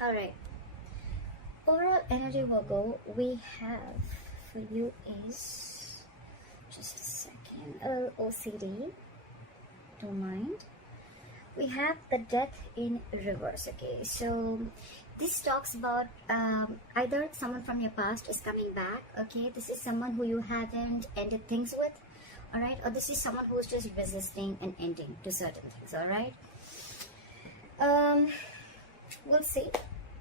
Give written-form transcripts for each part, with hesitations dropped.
All right. Overall energy, Virgo, we have for you is just a second. OCD. Don't mind. We have the death in reverse. Okay, so this talks about either someone from your past is coming back. Okay, this is someone who you haven't ended things with. All right, or this is someone who's just resisting an ending to certain things. All right. We'll see.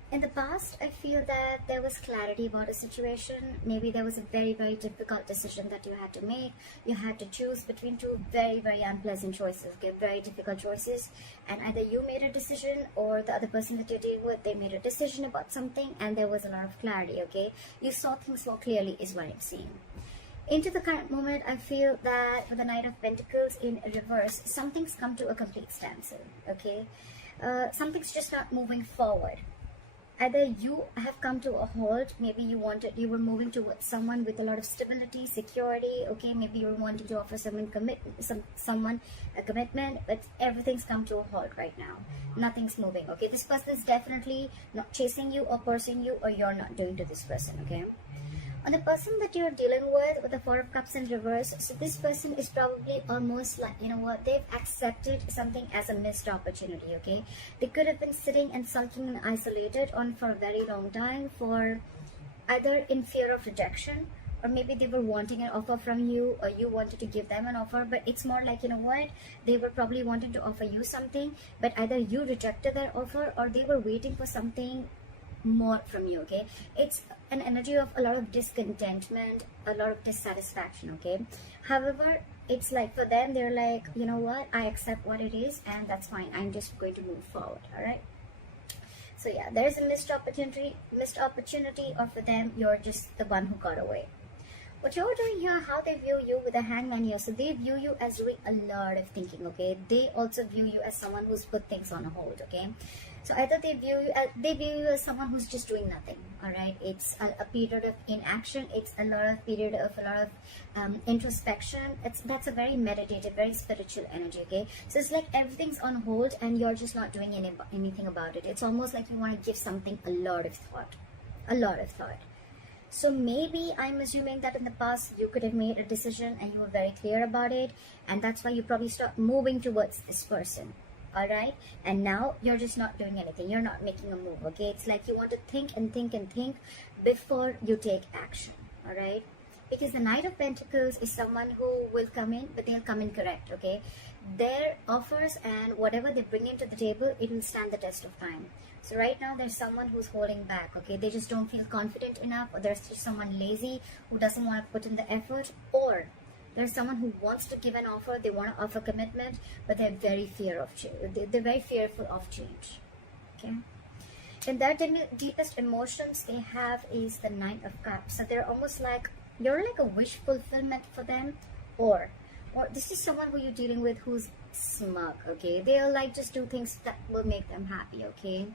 In the past, I feel that there was clarity about a situation. Maybe there was a very, very difficult decision that you had to make. You had to choose between two very, very unpleasant choices, okay? Very difficult choices. And either you made a decision or the other person that you're dealing with, they made a decision about something and there was a lot of clarity, okay? You saw things more clearly is what I'm seeing. Into the current moment, I feel that for the Knight of Pentacles in reverse, something's come to a complete standstill, okay? Something's just not moving forward. Either you have come to a halt, maybe you were moving towards someone with a lot of stability, security, okay, maybe you were wanting to offer someone a commitment, but everything's come to a halt right now. Nothing's moving, okay? This person is definitely not chasing you or pursuing you, or you're not doing to this person, okay? On the person that you're dealing with the Four of Cups in reverse, so this person is probably almost like, you know what, they've accepted something as a missed opportunity, okay? They could have been sitting and sulking and isolated on for a very long time, for either in fear of rejection, or maybe they were wanting an offer from you, or you wanted to give them an offer, but it's more like, you know what, they were probably wanting to offer you something, but either you rejected their offer or they were waiting for something more from you, okay? It's an energy of a lot of discontentment, a lot of dissatisfaction, okay? However, it's like for them, they're like, you know what, I accept what it is and that's fine, I'm just going to move forward. All right, so yeah, there's a missed opportunity, or for them, you're just the one who got away. What you're doing here, how they view you with a hangman here, so they view you as doing a lot of thinking, okay? They also view you as someone who's put things on hold, okay? So either they view you as someone who's just doing nothing, all right? It's a period of inaction. It's a lot of introspection. That's a very meditative, very spiritual energy, okay? So it's like everything's on hold and you're just not doing anything about it. It's almost like you want to give something a lot of thought. So maybe I'm assuming that in the past you could have made a decision and you were very clear about it, and that's why you probably start moving towards this person. All right, and now you're just not doing anything, you're not making a move, okay? It's like you want to think and think and think before you take action. All right, because the Knight of Pentacles is someone who will come in, but they'll come in correct, okay? Their offers and whatever they bring into the table, it will stand the test of time. So right now there's someone who's holding back, okay? They just don't feel confident enough, or there's just someone lazy who doesn't want to put in the effort, or there's someone who wants to give an offer, they want to offer commitment, but they're very they're very fearful of change, okay? And their deepest emotions they have is the Nine of Cups. So they're almost like, you're like a wish fulfillment for them, or this is someone who you're dealing with who's smug, okay? They'll like just do things that will make them happy, okay?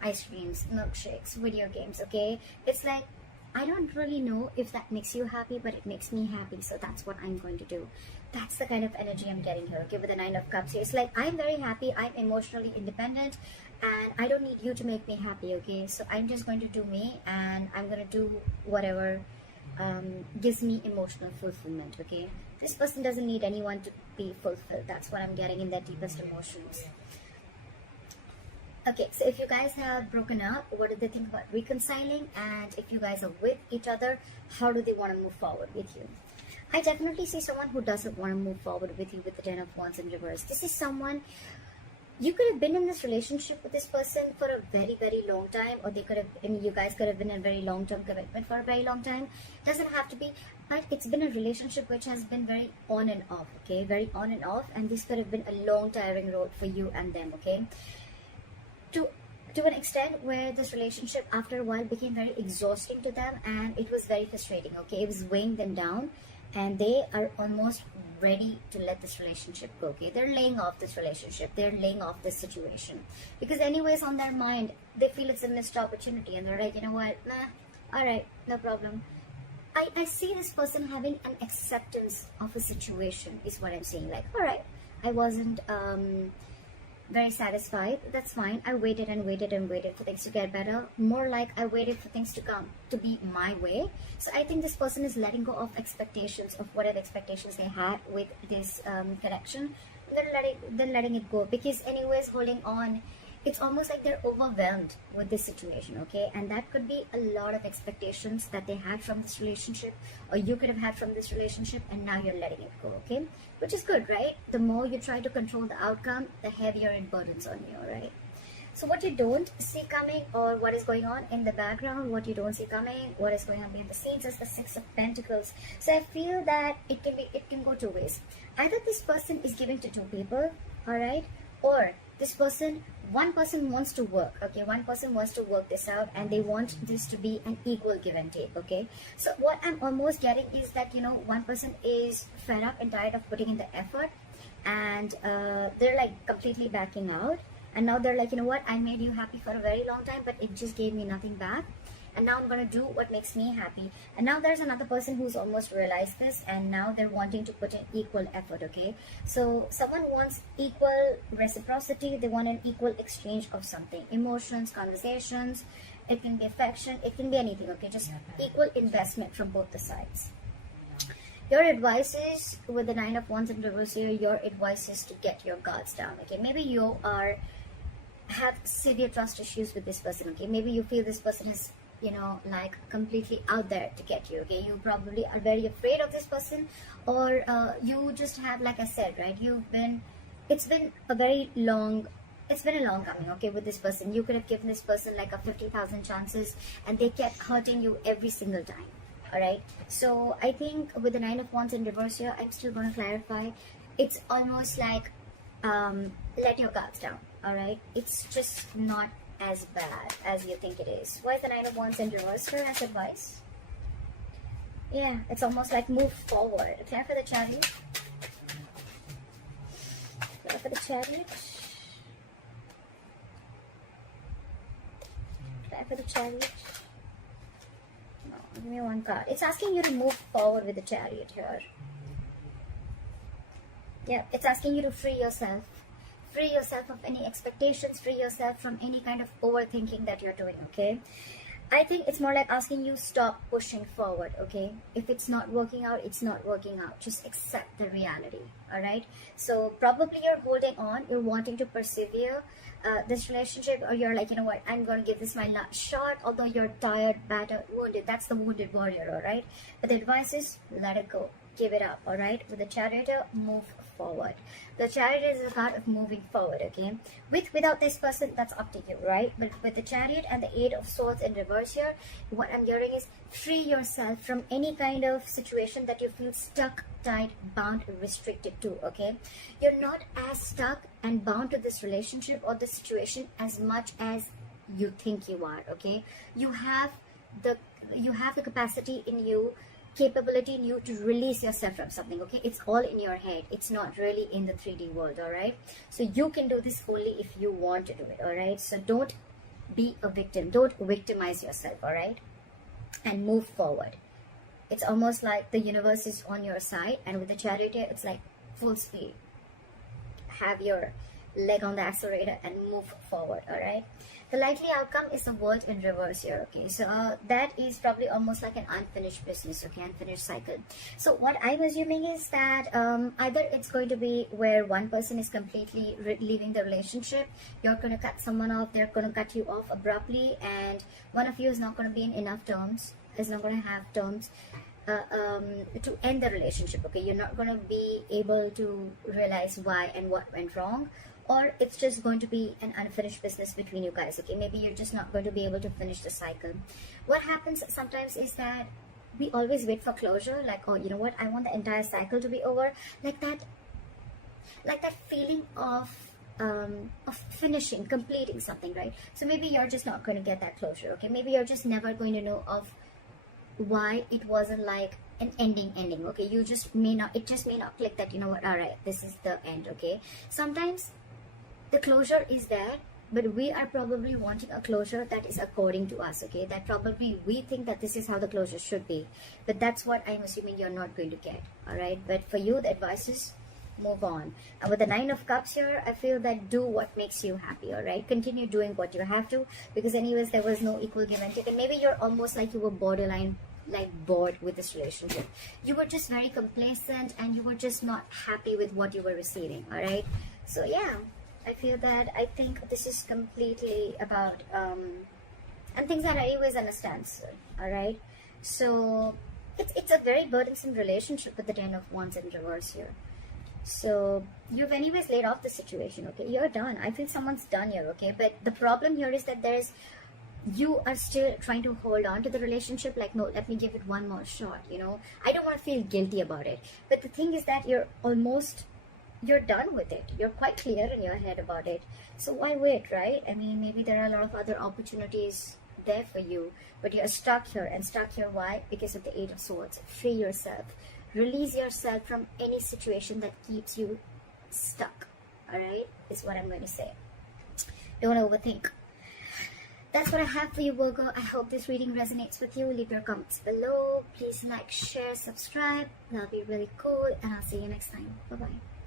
Ice creams, milkshakes, video games, okay? It's like, I don't really know if that makes you happy, but it makes me happy, so that's what I'm going to do. That's the kind of energy I'm getting here, okay, with the Nine of Cups here. It's like, I'm very happy, I'm emotionally independent, and I don't need you to make me happy, okay? So I'm just going to do me, and I'm going to do whatever gives me emotional fulfillment, okay? This person doesn't need anyone to be fulfilled. That's what I'm getting in their deepest emotions. Okay, so if you guys have broken up, what do they think about reconciling? And if you guys are with each other, how do they want to move forward with you? I definitely see someone who doesn't want to move forward with you with the Ten of Wands in reverse. This is someone, you could have been in this relationship with this person for a very, very long time, or they could have, you guys could have been in a very long-term commitment for a very long time. Doesn't have to be, but it's been a relationship which has been very on and off, okay? Very on and off, and this could have been a long, tiring road for you and them, okay? To an extent where this relationship after a while became very exhausting to them, and it was very frustrating, okay? It was weighing them down, and they are almost ready to let this relationship go, okay? They're laying off this relationship, they're laying off this situation, because anyways on their mind they feel it's a missed opportunity, and they're like, you know what, nah, all right, no problem. I see this person having an acceptance of a situation is what I'm saying. Like, all right, I wasn't very satisfied. That's fine. I waited and waited and waited for things to get better. More like I waited for things to come to be my way. So I think this person is letting go of expectations, of whatever expectations they had with this connection. They're letting it go, because anyways, holding on, it's almost like they're overwhelmed with this situation, okay? And that could be a lot of expectations that they had from this relationship, or you could have had from this relationship, and now you're letting it go, okay? Which is good, right? The more you try to control the outcome, the heavier it burdens on you, right? So what you don't see coming, or what is going on in the background, what you don't see coming, what is going on behind the scenes, is the Six of Pentacles. So I feel that it can go two ways. Either this person is giving to two people, all right, or this person, one person wants to work, okay? One person wants to work this out, and they want this to be an equal give and take, okay? So what I'm almost getting is that, you know, one person is fed up and tired of putting in the effort, and they're like completely backing out. And now they're like, you know what, I made you happy for a very long time, but it just gave me nothing back. And now I'm going to do what makes me happy. And now there's another person who's almost realized this, and now they're wanting to put in equal effort, okay? So someone wants equal reciprocity. They want an equal exchange of something. Emotions, conversations. It can be affection. It can be anything, okay? Just equal investment from both the sides. Your advice is, with the Nine of Wands in reverse here, your advice is to get your guards down, okay? Maybe you have severe trust issues with this person, okay? Maybe you feel this person is, you know, like completely out there to get you, okay? You probably are very afraid of this person, or you just have, like I said, right, it's been a long coming, okay, with this person. You could have given this person like a 50,000 chances, and they kept hurting you every single time, all right? So I think with the Nine of Wands in reverse here, I'm still going to clarify. It's almost like let your guards down, all right? It's just not as bad as you think it is. Why is the Nine of Wands in reverse here as advice? Yeah, it's almost like move forward. Clear for the Chariot. Clear for the Chariot. Clear for the Chariot. No, give me one card. It's asking you to move forward with the Chariot here. Yeah, it's asking you to free yourself. Free yourself of any expectations, free yourself from any kind of overthinking that you're doing, okay? I think it's more like asking you stop pushing forward, okay? If it's not working out, it's not working out. Just accept the reality, all right? So probably you're holding on, you're wanting to persevere this relationship, or you're like, you know what, I'm going to give this my last shot, although you're tired, battered, wounded. That's the wounded warrior, all right? But the advice is let it go. Give it up, all right? With the Chariot, move forward. The Chariot is a card of moving forward, okay? Without this person, that's up to you, right? But with the Chariot and the Eight of Swords in reverse here, what I'm hearing is free yourself from any kind of situation that you feel stuck, tied, bound, restricted to, okay? You're not as stuck and bound to this relationship or this situation as much as you think you are, okay? You have the capacity in you, capability in you to release yourself from something, okay? It's all in your head. It's not really in the 3D world, all right? So you can do this only if you want to do it, all right? So don't be a victim. Don't victimize yourself, all right? And move forward. It's almost like the universe is on your side, and with the Chariot, it's like full speed. Have your leg on the accelerator and move forward, all right? The likely outcome is the World in reverse here, okay? So that is probably almost like an unfinished business, okay? Unfinished cycle. So what I'm assuming is that either it's going to be where one person is completely leaving the relationship, you're going to cut someone off, they're going to cut you off abruptly, and one of you is not going to be in enough terms, is not going to have terms to end the relationship, okay? You're not going to be able to realize why and what went wrong, or it's just going to be an unfinished business between you guys, okay? Maybe you're just not going to be able to finish the cycle. What happens sometimes is that we always wait for closure, like, oh, you know what, I want the entire cycle to be over, like that feeling of finishing, completing something, right? So maybe you're just not going to get that closure, okay? Maybe you're just never going to know of why it wasn't like an ending, okay? It just may not click that, you know what, all right, this is the end, okay? Sometimes the closure is there, but we are probably wanting a closure that is according to us, okay? That probably we think that this is how the closure should be, but that's what I'm assuming you're not going to get, all right? But for you, the advice is move on. And with the Nine of Cups here, I feel that do what makes you happy, all right? Continue doing what you have to, because anyways, there was no equal give and take. And maybe you're almost like you were borderline like bored with this relationship. You were just very complacent and you were just not happy with what you were receiving, all right? So yeah, I feel that I think this is completely about and things that I always understand, all right? So it's a very burdensome relationship with the Ten of Wands in reverse here. So you've anyways laid off the situation, okay? You're done. I feel someone's done here, okay? But the problem here is that you are still trying to hold on to the relationship, like, no, let me give it one more shot, you know? I don't want to feel guilty about it. But the thing is that you're done with it. You're quite clear in your head about it. So why wait, right? I mean, maybe there are a lot of other opportunities there for you, but you're stuck here. And stuck here, why? Because of the Eight of Swords. Free yourself. Release yourself from any situation that keeps you stuck, all right? Is what I'm going to say. Don't overthink. That's what I have for you, Virgo. I hope this reading resonates with you. Leave your comments below. Please like, share, subscribe. That'll be really cool. And I'll see you next time. Bye-bye.